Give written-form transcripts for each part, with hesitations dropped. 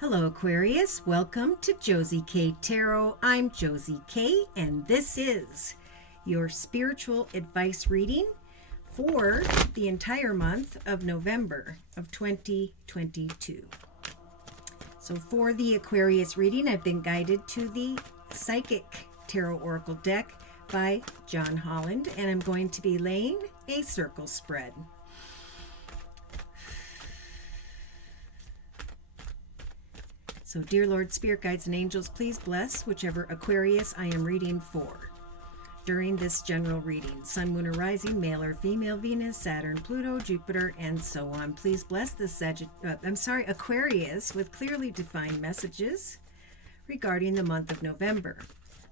Hello, Aquarius. Welcome to Josie K Tarot. I'm Josie K, and this is your spiritual advice reading for the entire month of November of 2022. So for the Aquarius reading, I've been guided to the Psychic Tarot Oracle deck by John Holland, and I'm going to be laying a circle spread. So, dear Lord, Spirit Guides and Angels, please bless whichever Aquarius I am reading for. During this general reading, Sun, Moon, or Rising, male or female, Venus, Saturn, Pluto, Jupiter, and so on. Please bless this Aquarius with clearly defined messages regarding the month of November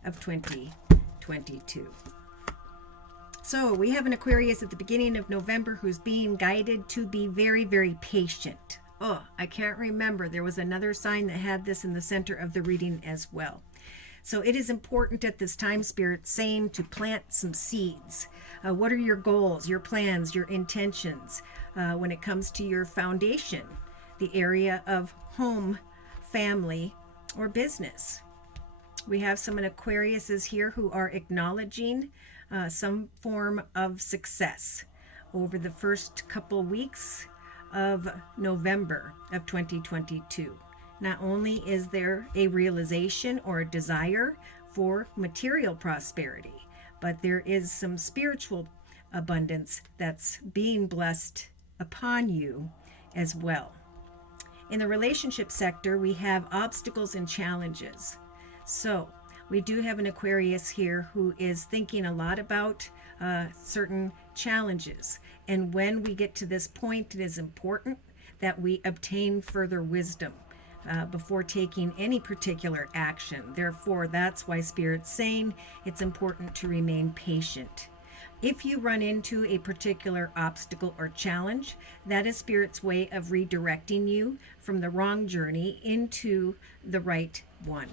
of 2022. So, we have an Aquarius at the beginning of November who's being guided to be very, very patient. Oh, I can't remember. There was another sign that had this in the center of the reading as well. So it is important at this time, Spirit, saying to plant some seeds. What are your goals, your plans, your intentions when it comes to your foundation, the area of home, family, or business? We have some Aquariuses here who are acknowledging some form of success over the first couple weeks of November of 2022. Not only is there a realization or a desire for material prosperity, but there is some spiritual abundance that's being blessed upon you as well. In the relationship sector, we have obstacles and challenges. So we do have an Aquarius here who is thinking a lot about certain challenges. And when we get to this point, it is important that we obtain further wisdom before taking any particular action. Therefore, that's why Spirit's saying it's important to remain patient. If you run into a particular obstacle or challenge, that is Spirit's way of redirecting you from the wrong journey into the right one.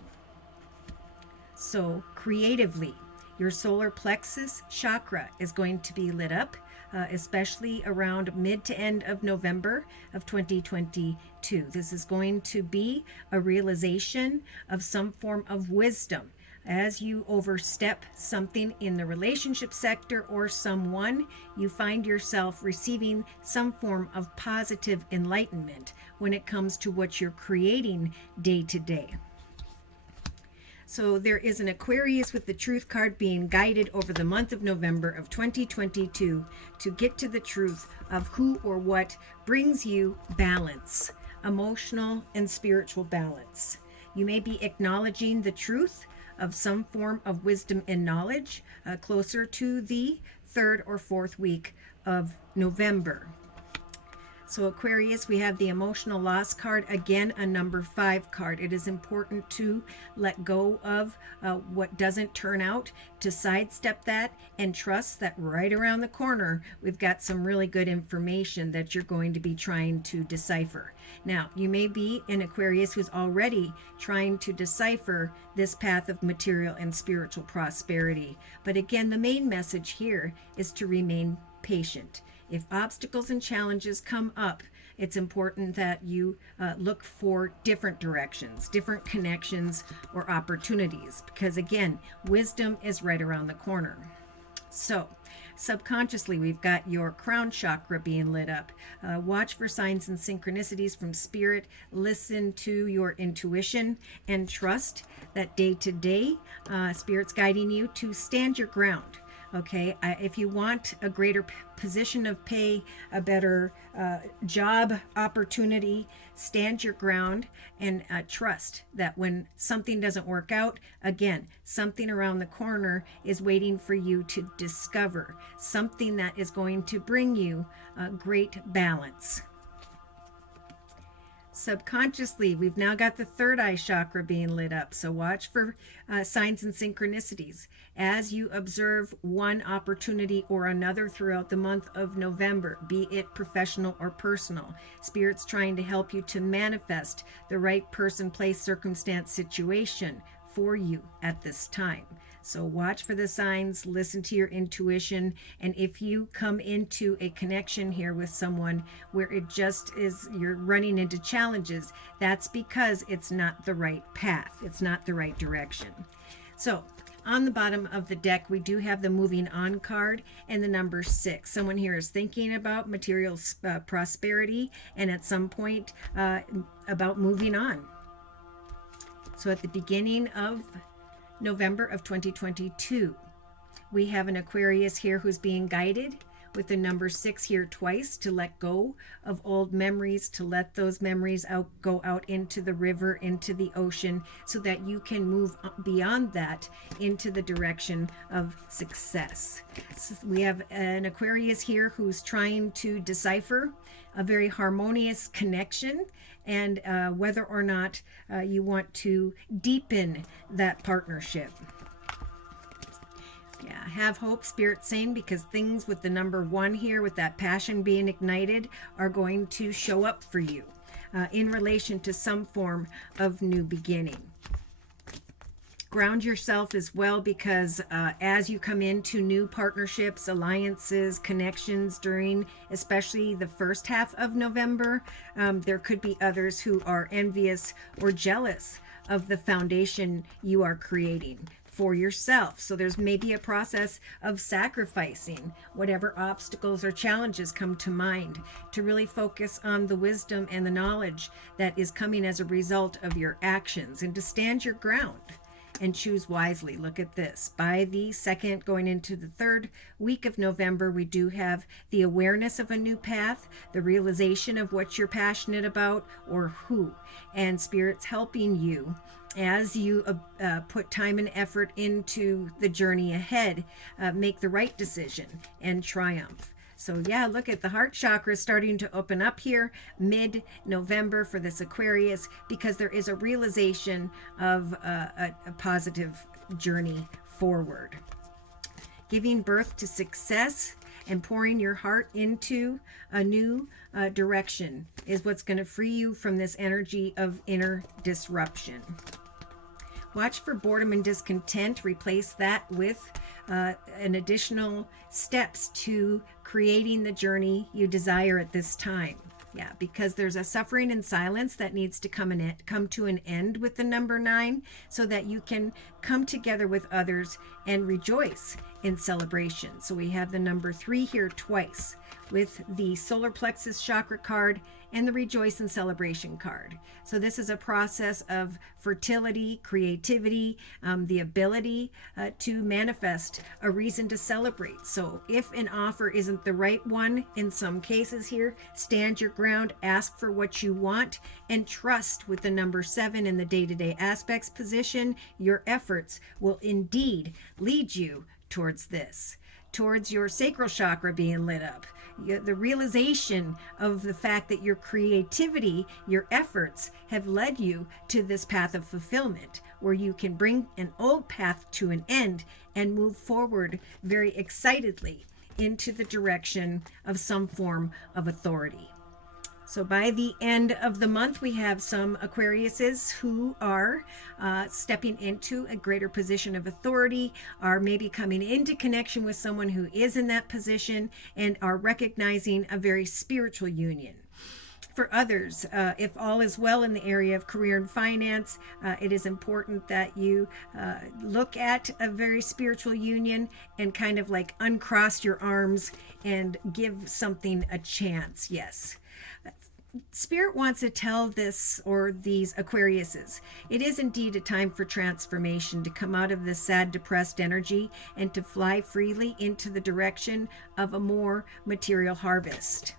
So, creatively, your solar plexus chakra is going to be lit up, especially around mid to end of November of 2022. This is going to be a realization of some form of wisdom as you overstep something in the relationship sector or someone. You find yourself receiving some form of positive enlightenment when it comes to what you're creating day to day. So there is an Aquarius with the Truth card being guided over the month of November of 2022 to get to the truth of who or what brings you balance, emotional and spiritual balance. You may be acknowledging the truth of some form of wisdom and knowledge closer to the 3rd or 4th week of November. So Aquarius, we have the emotional loss card, again, a number 5 card. It is important to let go of what doesn't turn out, to sidestep that and trust that right around the corner, we've got some really good information that you're going to be trying to decipher. Now, you may be an Aquarius who's already trying to decipher this path of material and spiritual prosperity. But again, the main message here is to remain patient. If obstacles and challenges come up, it's important that you look for different directions, different connections or opportunities, because again, wisdom is right around the corner. So subconsciously, we've got your crown chakra being lit up. Watch for signs and synchronicities from Spirit. Listen to your intuition and trust that day to day, Spirit's guiding you to stand your ground. Okay, if you want a greater position of pay, a better job opportunity, stand your ground and trust that when something doesn't work out, again, something around the corner is waiting for you to discover, something that is going to bring you great balance. Subconsciously, we've now got the 3rd eye chakra being lit up. So watch for signs and synchronicities as you observe one opportunity or another throughout the month of November, be it professional or personal. Spirit's trying to help you to manifest the right person, place, circumstance, situation for you at this time. So watch for the signs, listen to your intuition, and if you come into a connection here with someone where it just is, you're running into challenges, that's because it's not the right path. It's not the right direction. So on the bottom of the deck, we do have the moving on card and the number 6. Someone here is thinking about material prosperity and at some point about moving on. So at the beginning of November of 2022, we have an Aquarius here who's being guided with the number 6 here twice to let go of old memories, to let those memories go out into the river, into the ocean, so that you can move beyond that into the direction of success. So we have an Aquarius here who's trying to decipher a very harmonious connection and whether or not you want to deepen that partnership. Yeah, have hope, Spirit saying, because things with the number 1 here, with that passion being ignited, are going to show up for you in relation to some form of new beginning. Ground yourself as well, because as you come into new partnerships, alliances, connections during especially the first half of November, there could be others who are envious or jealous of the foundation you are creating for yourself. So there's maybe a process of sacrificing whatever obstacles or challenges come to mind to really focus on the wisdom and the knowledge that is coming as a result of your actions, and to stand your ground and choose wisely. Look at this. By the second, going into the third week of November, we do have the awareness of a new path, the realization of what you're passionate about or who, and Spirit's helping you as you put time and effort into the journey ahead, make the right decision and triumph. So yeah, look at the heart chakra starting to open up here mid-November for this Aquarius, because there is a realization of a positive journey forward. Giving birth to success and pouring your heart into a new direction is what's going to free you from this energy of inner disruption. Watch for boredom and discontent. Replace that with an additional steps to creating the journey you desire at this time. Yeah, because there's a suffering and silence that needs to come to an end with the number 9, so that you can come together with others and rejoice in celebration. So we have the number 3 here twice with the solar plexus chakra card and the rejoice and celebration card. So this is a process of fertility, creativity, the ability to manifest a reason to celebrate. So if an offer isn't the right one, in some cases here, stand your ground, ask for what you want, and trust with the number 7 in the day-to-day aspects position. Your efforts will indeed lead you towards this, towards your sacral chakra being lit up. The realization of the fact that your creativity, your efforts have led you to this path of fulfillment, where you can bring an old path to an end and move forward very excitedly into the direction of some form of authority. So by the end of the month, we have some Aquariuses who are stepping into a greater position of authority, are maybe coming into connection with someone who is in that position, and are recognizing a very spiritual union. For others, if all is well in the area of career and finance, it is important that you look at a very spiritual union and kind of like uncross your arms and give something a chance. Yes. Spirit wants to tell this, or these Aquariuses, it is indeed a time for transformation, to come out of this sad, depressed energy and to fly freely into the direction of a more material harvest.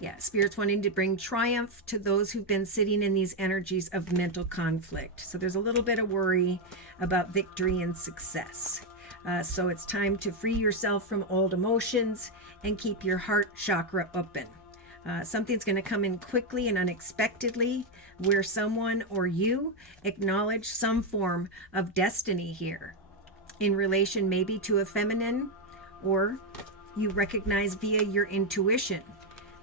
Yeah, Spirit's wanting to bring triumph to those who've been sitting in these energies of mental conflict. So there's a little bit of worry about victory and success. So it's time to free yourself from old emotions and keep your heart chakra open. Something's going to come in quickly and unexpectedly, where someone or you acknowledge some form of destiny here in relation maybe to a feminine, or you recognize via your intuition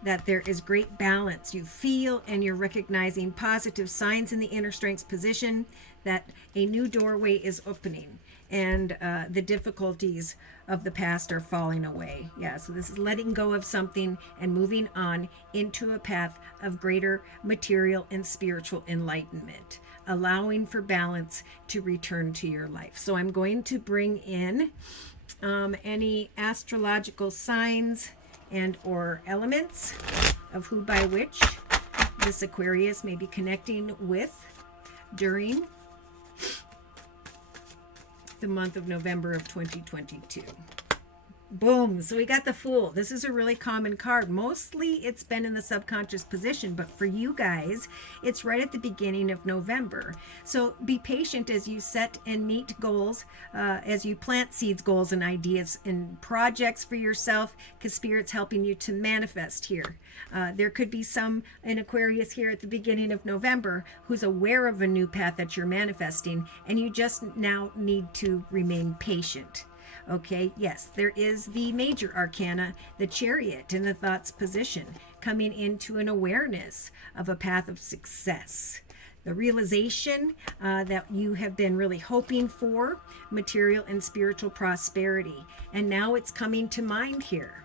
that there is great balance. You feel and you're recognizing positive signs in the inner strength position that a new doorway is opening, and the difficulties of the past are falling away. Yeah, so this is letting go of something and moving on into a path of greater material and spiritual enlightenment, allowing for balance to return to your life. So I'm going to bring in any astrological signs and or elements of who by which this Aquarius may be connecting with during the month of November of 2022. Boom. So we got the Fool. This is a really common card. Mostly it's been in the subconscious position, but for you guys, it's right at the beginning of November. So be patient as you set and meet goals, as you plant seeds, goals, and ideas and projects for yourself, because Spirit's helping you to manifest here. There could be an Aquarius here at the beginning of November who's aware of a new path that you're manifesting, and you just now need to remain patient. Okay, yes, there is the major arcana, the Chariot in the thoughts position, coming into an awareness of a path of success. The realization that you have been really hoping for, material and spiritual prosperity. And now it's coming to mind here.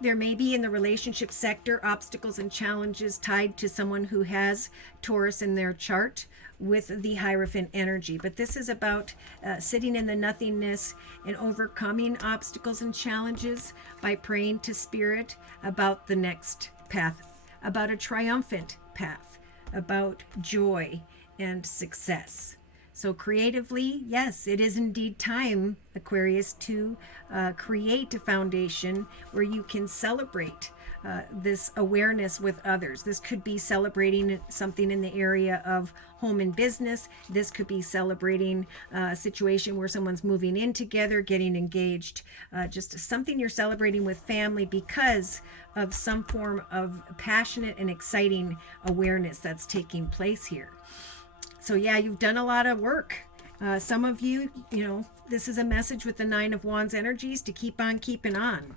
There may be in the relationship sector obstacles and challenges tied to someone who has Taurus in their chart with the Hierophant energy. But this is about sitting in the nothingness and overcoming obstacles and challenges by praying to Spirit about the next path, about a triumphant path, about joy and success. So creatively, yes, it is indeed time, Aquarius, to create a foundation where you can celebrate this awareness with others. This could be celebrating something in the area of home and business. This could be celebrating a situation where someone's moving in together, getting engaged, just something you're celebrating with family because of some form of passionate and exciting awareness that's taking place here. So yeah, you've done a lot of work. Some of you, this is a message with the Nine of Wands energies to keep on keeping on.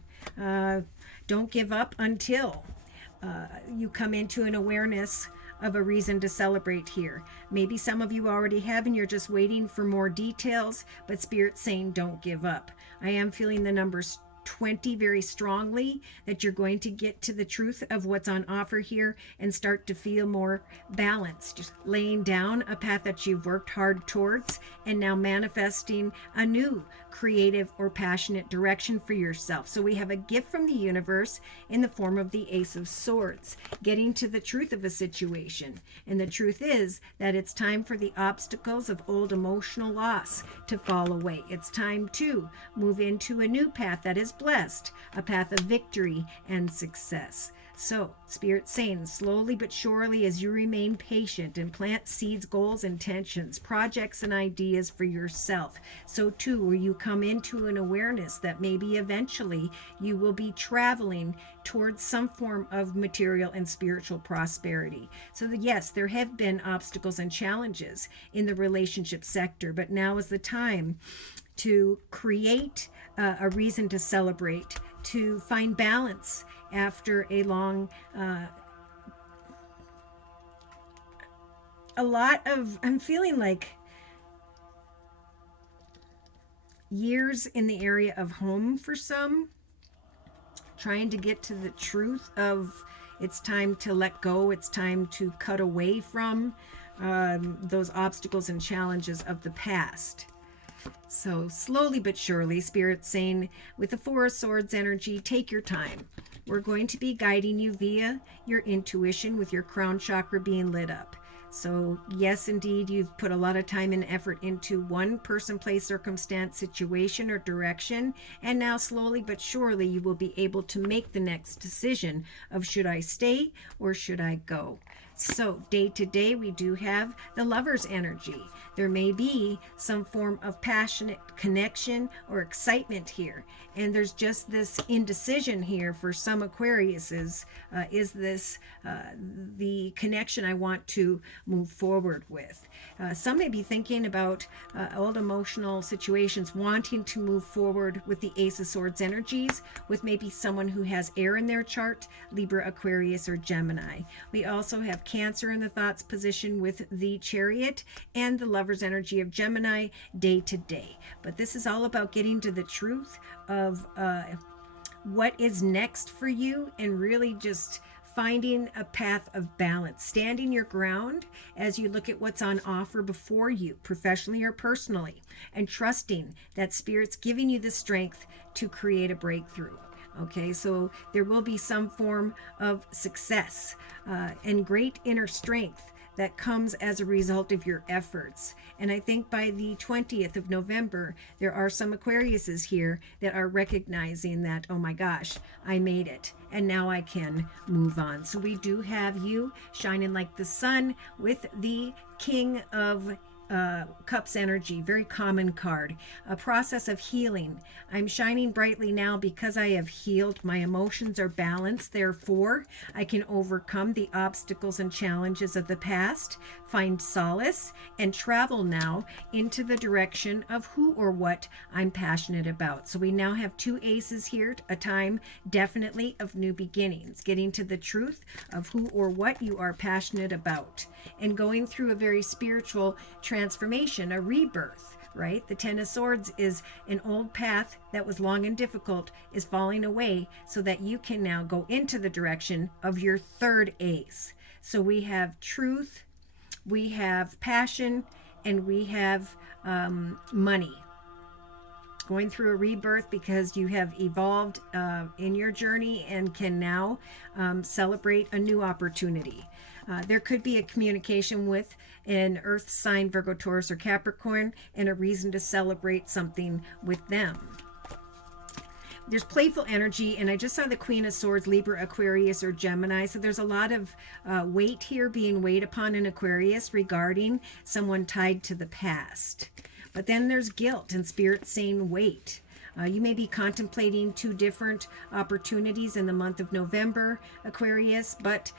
Don't give up until you come into an awareness of a reason to celebrate here. Maybe some of you already have and you're just waiting for more details, but Spirit's saying don't give up. I am feeling the numbers 20 very strongly, that you're going to get to the truth of what's on offer here and start to feel more balanced, just laying down a path that you've worked hard towards and now manifesting a new creative or passionate direction for yourself. So we have a gift from the universe in the form of the Ace of Swords, getting to the truth of a situation. And the truth is that it's time for the obstacles of old emotional loss to fall away. It's time to move into a new path that is blessed, a path of victory and success. So, Spirit's saying, slowly but surely, as you remain patient and plant seeds, goals, intentions, projects, and ideas for yourself, so too will you come into an awareness that maybe eventually you will be traveling towards some form of material and spiritual prosperity. So yes, there have been obstacles and challenges in the relationship sector, but now is the time to create a reason to celebrate, to find balance after a long I'm feeling like years in the area of home for some, trying to get to the truth of it's time to let go, it's time to cut away from those obstacles and challenges of the past. So slowly but surely, Spirit's saying, with the Four of Swords energy, take your time. We're going to be guiding you via your intuition with your crown chakra being lit up. So yes, indeed, you've put a lot of time and effort into one person, place, circumstance, situation, or direction. And now slowly but surely, you will be able to make the next decision of should I stay or should I go? So day to day, we do have the lover's energy. There may be some form of passionate connection or excitement here. And there's just this indecision here for some Aquariuses. Is this the connection I want to move forward with? Some may be thinking about old emotional situations, wanting to move forward with the Ace of Swords energies, with maybe someone who has air in their chart, Libra, Aquarius, or Gemini. We also have Cancer in the thoughts position with the Chariot and the Lover's energy of Gemini day to day. But this is all about getting to the truth of what is next for you, and really just finding a path of balance, standing your ground as you look at what's on offer before you, professionally or personally, and trusting that Spirit's giving you the strength to create a breakthrough. Okay, so there will be some form of success and great inner strength that comes as a result of your efforts. And I think by the 20th of November, there are some Aquariuses here that are recognizing that, oh my gosh, I made it, and now I can move on. So we do have you shining like the sun with the King of Cups energy, very common card. A process of healing. I'm shining brightly now because I have healed. My emotions are balanced. Therefore, I can overcome the obstacles and challenges of the past, find solace, and travel now into the direction of who or what I'm passionate about. So we now have two aces here, a time definitely of new beginnings, getting to the truth of who or what you are passionate about, and going through a very spiritual transformation, a rebirth, right? The Ten of Swords is an old path that was long and difficult is falling away so that you can now go into the direction of your third ace. So we have truth, we have passion, and we have money. Going through a rebirth because you have evolved in your journey and can now celebrate a new opportunity. There could be a communication with an earth sign, Virgo, Taurus, or Capricorn, and a reason to celebrate something with them. There's playful energy, and I just saw the Queen of Swords, Libra, Aquarius, or Gemini. So there's a lot of weight here being weighed upon an Aquarius regarding someone tied to the past. But then there's guilt and Spirit saying wait. You may be contemplating two different opportunities in the month of November, Aquarius, but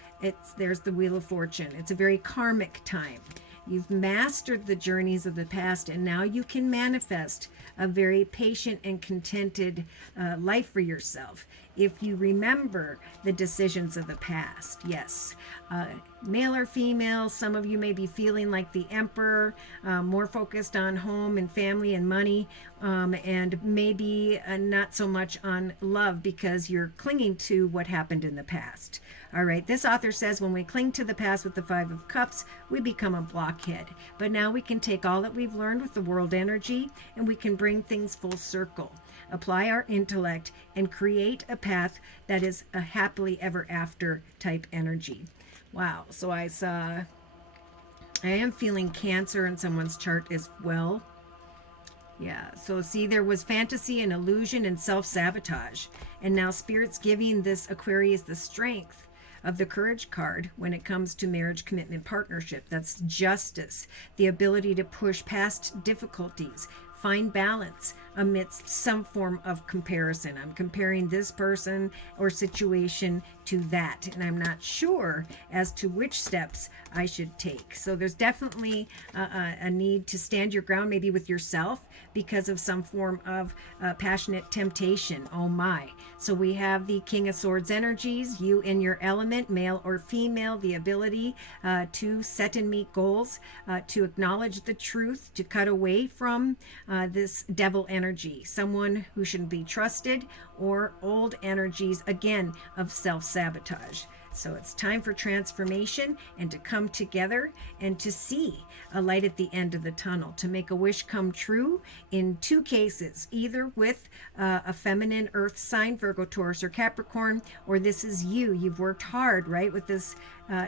there's the Wheel of Fortune. It's a very karmic time. You've mastered the journeys of the past, and now you can manifest a very patient and contented life for yourself if you remember the decisions of the past. Yes. Male or female, some of you may be feeling like the Emperor, more focused on home and family and money, and maybe not so much on love because you're clinging to what happened in the past. All right, this author says when we cling to the past with the Five of Cups, we become a blockhead. But now we can take all that we've learned with the world energy and we can bring things full circle, apply our intellect, and create a path that is a happily ever after type energy. Wow, so I am feeling Cancer in someone's chart as well. Yeah, so see, there was fantasy and illusion and self-sabotage. And now Spirit's giving this Aquarius the strength of the Courage card when it comes to marriage, commitment, partnership. That's justice, the ability to push past difficulties, find balance amidst some form of comparison. I'm comparing this person or situation to that, and I'm not sure as to which steps I should take. So there's definitely a need to stand your ground, maybe with yourself, because of some form of passionate temptation. Oh my. So we have the King of Swords energies, you in your element, male or female, the ability to set and meet goals, to acknowledge the truth, to cut away from this devil energy, someone who shouldn't be trusted, or old energies, again, of self-sabotage. So it's time for transformation and to come together and to see a light at the end of the tunnel, to make a wish come true in two cases, either with a feminine earth sign, Virgo, Taurus, or Capricorn, or this is you. You've worked hard, right, with this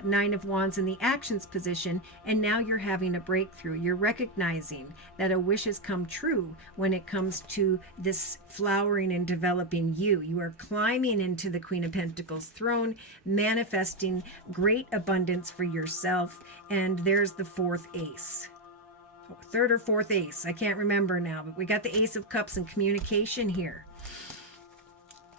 Nine of Wands in the actions position, and now you're having a breakthrough. You're recognizing that a wish has come true when it comes to this flowering and developing you. You are climbing into the Queen of Pentacles throne, manifesting great abundance for yourself. And there's the fourth ace. Third or fourth ace. I can't remember now, but we got the Ace of Cups and communication here.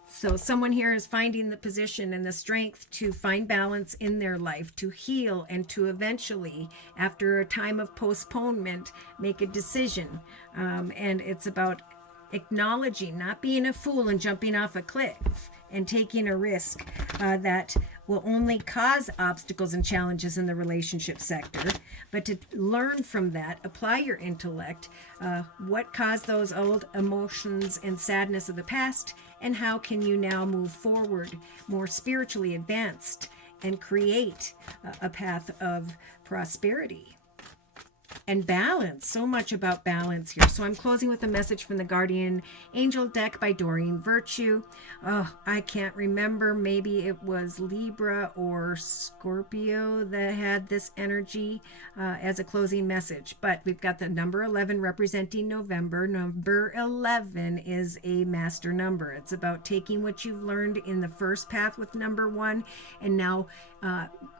So someone here is finding the position and the strength to find balance in their life, to heal, and to eventually, after a time of postponement, make a decision. And it's about acknowledging, not being a fool and jumping off a cliff and taking a risk that will only cause obstacles and challenges in the relationship sector, but to learn from that, apply your intellect, what caused those old emotions and sadness of the past, and how can you now move forward more spiritually advanced and create a path of prosperity and balance. So much about balance here. So I'm closing with a message from the Guardian Angel deck by Doreen Virtue. Oh, I can't remember. Maybe it was Libra or Scorpio that had this energy as a closing message. But we've got the number 11 representing November. Number 11 is a master number. It's about taking what you've learned in the first path with number 1 and now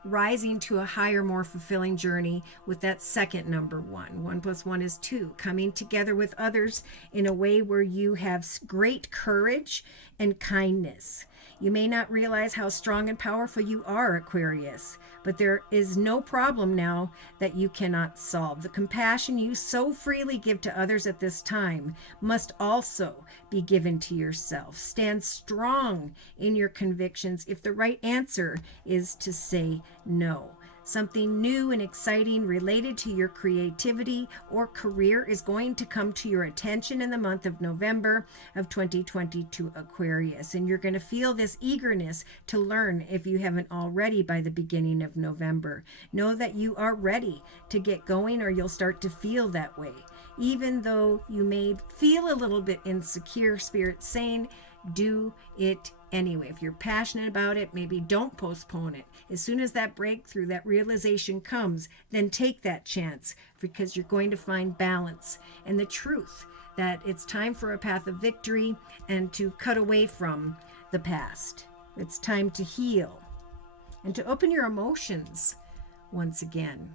rising to a higher, more fulfilling journey with that second number 1. 1 plus 1 is 2. Coming together with others in a way where you have great courage and kindness. You may not realize how strong and powerful you are, Aquarius, but there is no problem now that you cannot solve. The compassion you so freely give to others at this time must also be given to yourself. Stand strong in your convictions if the right answer is to say no. Something new and exciting related to your creativity or career is going to come to your attention in the month of November of 2022, Aquarius. And you're going to feel this eagerness to learn if you haven't already by the beginning of November. Know that you are ready to get going, or you'll start to feel that way. Even though you may feel a little bit insecure, Spirit's saying, do it anyway. If you're passionate about it, maybe don't postpone it. As soon as that breakthrough, that realization comes, then take that chance, because you're going to find balance and the truth that it's time for a path of victory and to cut away from the past. It's time to heal and to open your emotions once again.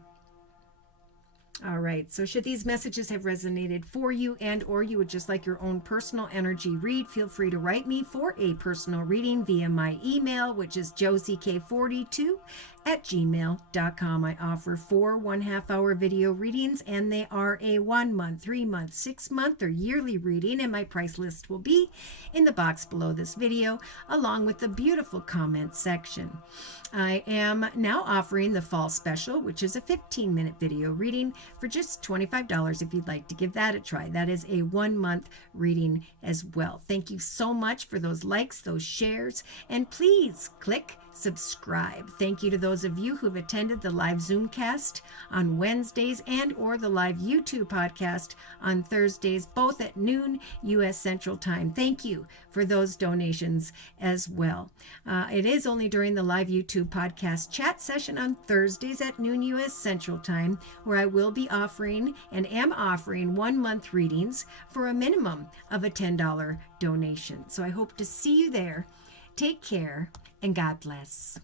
All right, so should these messages have resonated for you, and or you would just like your own personal energy read, feel free to write me for a personal reading via my email, which is josiek42@gmail.com. I offer 4 1/2-hour video readings, and they are a 1 month, 3 month, 6 month, or yearly reading, and my price list will be in the box below this video, along with the beautiful comment section. I am now offering the fall special, which is a 15-minute video reading for just $25 if you'd like to give that a try. That is a 1-month reading as well. Thank you so much for those likes, those shares, and please click subscribe. Thank you to those of you who've attended the live Zoomcast on Wednesdays and or the live YouTube podcast on Thursdays, both at noon U.S. Central Time. Thank you for those donations as well. It is only during the live YouTube podcast chat session on Thursdays at noon U.S. Central Time where I will be offering and am offering 1-month readings for a minimum of a $10 donation. So I hope to see you there. Take care and God bless.